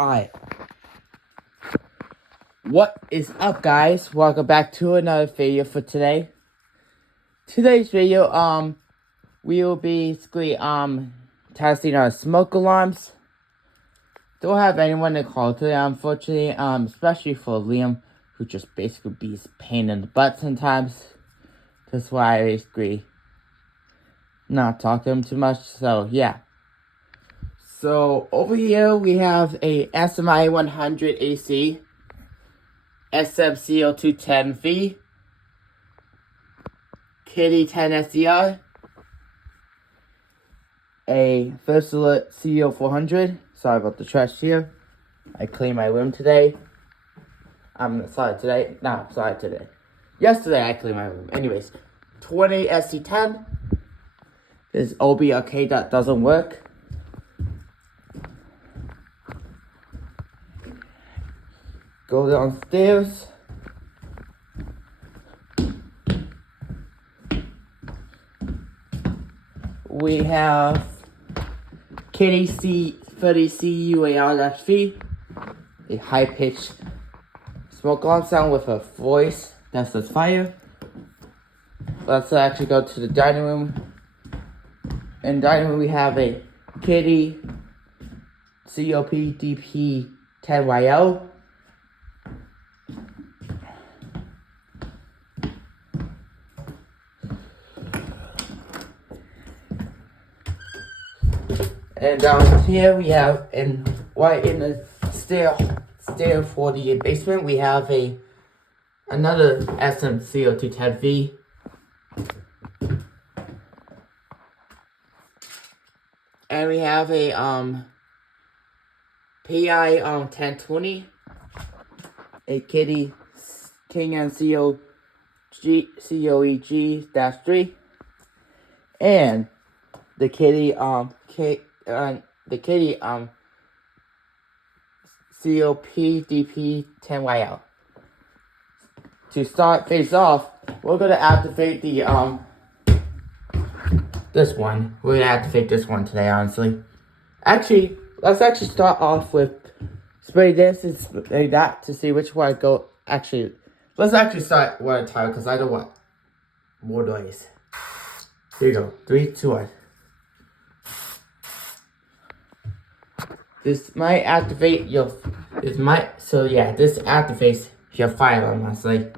Alright. What is up, guys? Welcome back to another video for today. Today's video, we will be basically, testing our smoke alarms. Don't have anyone to call today, unfortunately, especially for Liam, who just basically be a pain in the butt sometimes. That's why I basically not talk to him too much, so yeah. So, over here we have a SMI 100 AC, SMCO210V, Kitty 10 SDR, a Versala CO400. Sorry about the trash here. I cleaned my room today. Today. Yesterday I cleaned my room. Anyways, 20 SC10. This OBRK that doesn't work. Go downstairs. We have Kitty C30C UAR-V, a high-pitched smoke alarm sound with a voice that says fire. Let's actually go to the dining room. In the dining room we have a Kitty COP-DP10YL. And down here we have, right in the stair for the basement, we have another SMCO210V. And we have a PI 1020, a Kitty King and COEG-3, and the Kitty COP-DP10YL. To start things off, we're gonna activate the this one. We're gonna activate this one today, honestly. Actually, let's actually start off with spray this and spray that to see which one I go. Actually, let's actually start one at a time because I don't want more noise. Here you go. 3, 2, 1. This might activate your. This activates your fire alarm, honestly.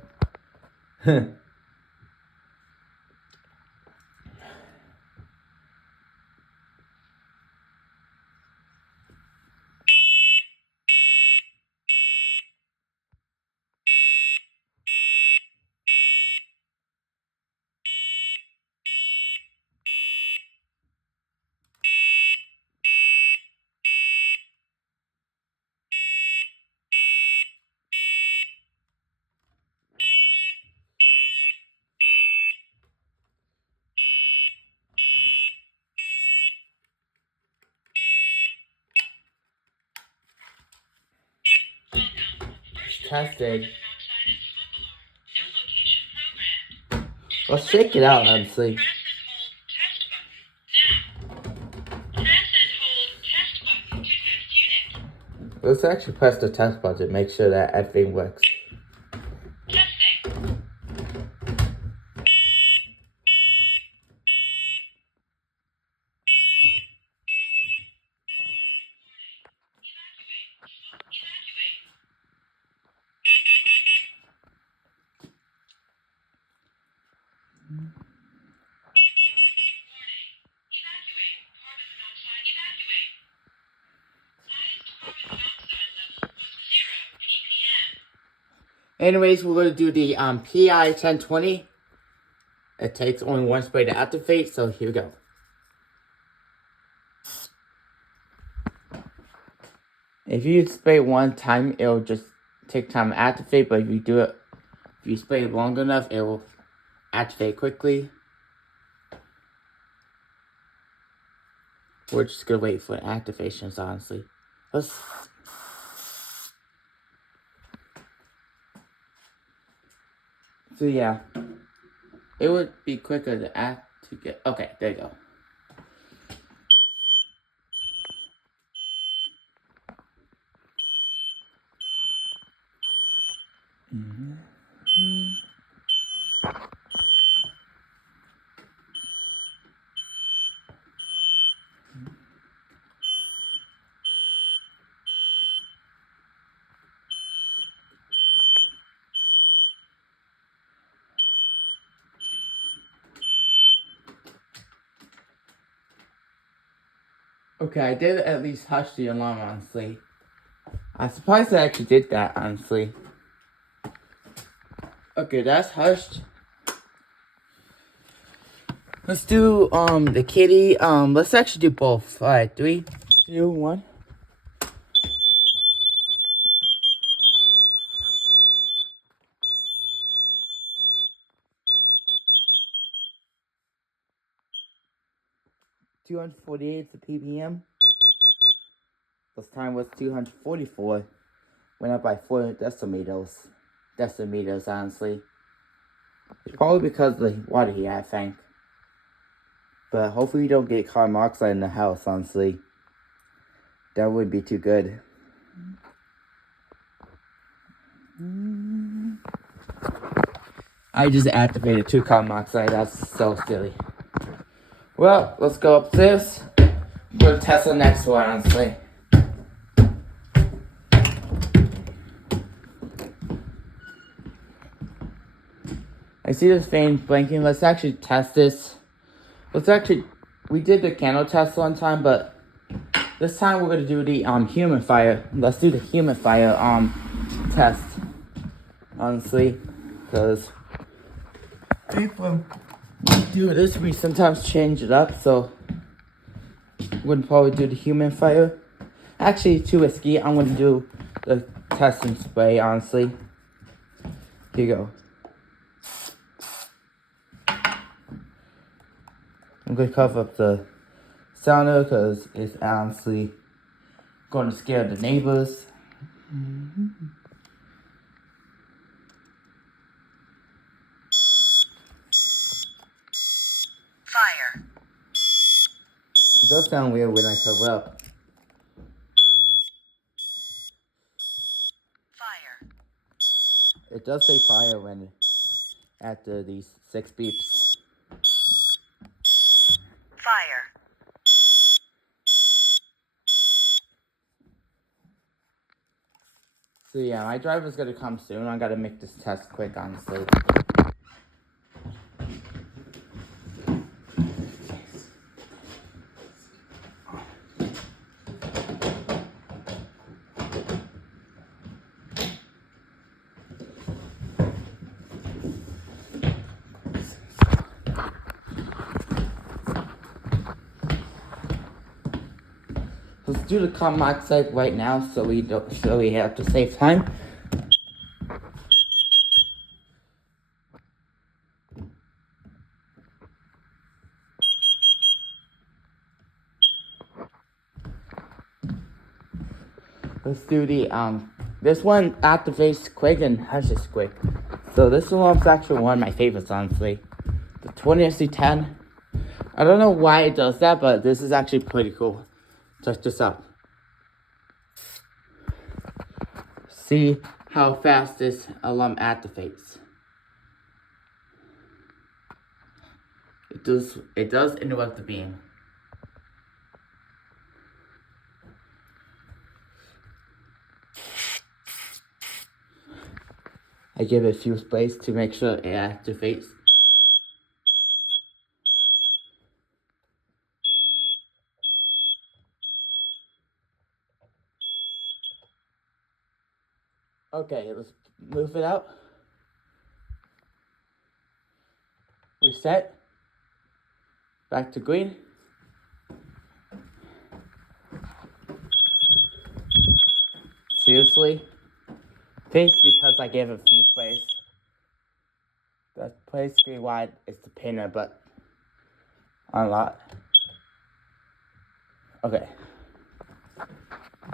Tested. Let's shake it out, honestly. Let's actually press the test button, make sure that everything works. Anyways, we're going to do the PI 1020. It takes only one spray to activate, so here we go. If you spray one time, it'll just take time to activate, but if you spray it long enough, it will activate quickly. We're just going to wait for activations, honestly. So yeah, it would be quicker to get. Okay, there you go. Okay, I did at least hush the alarm, honestly. I'm surprised I actually did that, honestly. Okay, that's hushed. Let's do the kitty. Let's actually do both. Alright, 3, 2, 1. $248 ppm. This time was 244. Went up by 4 decimeters. Decimeters, honestly. It's probably because of the water heat, I think. But hopefully we don't get carbon monoxide in the house, honestly. That would be too good. I just activated 2 carbon monoxide. That's so silly. Well, let's go upstairs. We'll test the next one, honestly. I see this fan blinking. Let's actually test this. We did the candle test one time, but this time we're gonna do the humidifier. Let's do the humidifier test, honestly, because people do this. We sometimes change it up, so we'll probably do the humidifier. Actually, too risky. I'm gonna do the test and spray, honestly. Here you go. I'm gonna cover up the sounder because it's honestly gonna scare the neighbors. Fire. It does sound weird when I cover up. Fire. It does say fire when after these 6 beeps. Fire. So yeah, my driver's gonna come soon. I gotta make this test quick, honestly. Let's do the carbon monoxide right now, so we have to save time. Let's do the this one activates quick and hushes quick. So this one's actually one of my favorites, honestly. The 20SC10. I don't know why it does that, but this is actually pretty cool. Check this out. See how fast this alarm activates. It does interrupt the beam. I give it a few sprays to make sure it activates. Okay, let's move it out. Reset. Back to green. Seriously? Think because I gave it a few sprays. The play screen wide is the pinner, but unlock. Okay.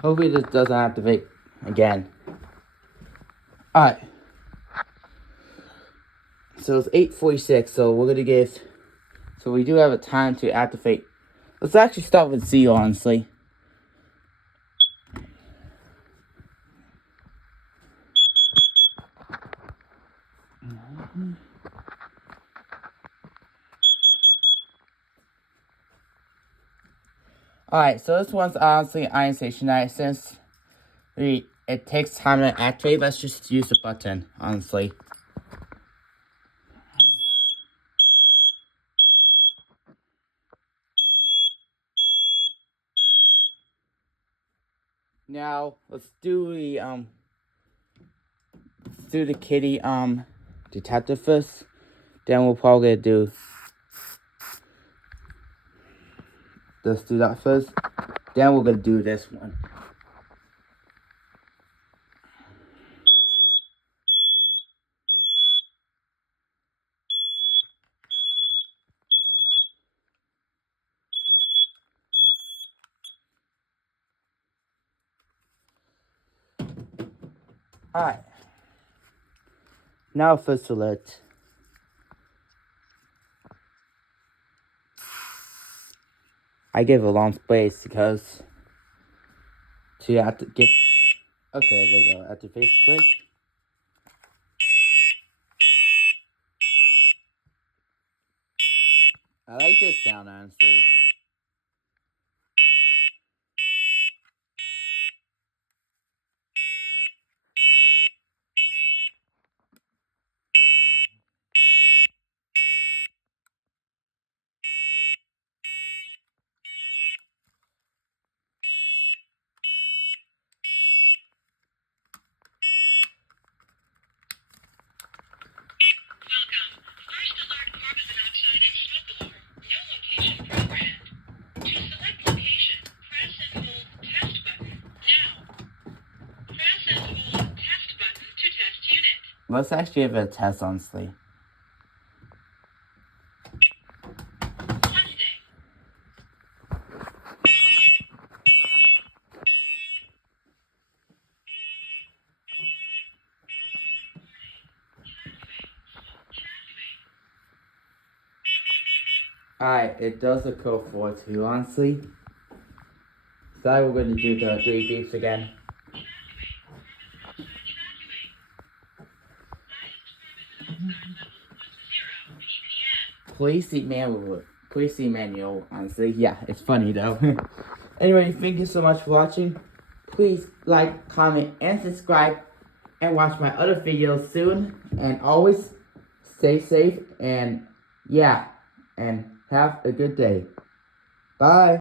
Hopefully this doesn't activate again. Alright. So it's 8:46, so we're gonna give. So we do have a time to activate. Let's actually start with Z, honestly. Alright, so this one's honestly iron stationary. Since it takes time to activate, let's just use the button, honestly. Now let's do the kitty detective first. Then we'll probably do let's do that first. Then we're gonna do this one. Alright. Now first alert. I give a long space because you have to get okay, there you go. Activate quick. I like this sound honestly. Let's actually give it a test, honestly. Alright, it does a code 4 too, honestly. So we're gonna do the 3 beeps again. Please see manual, honestly. Yeah, it's funny though. Anyway, thank you so much for watching. Please like, comment, and subscribe. And watch my other videos soon. And always stay safe. And yeah, and have a good day. Bye.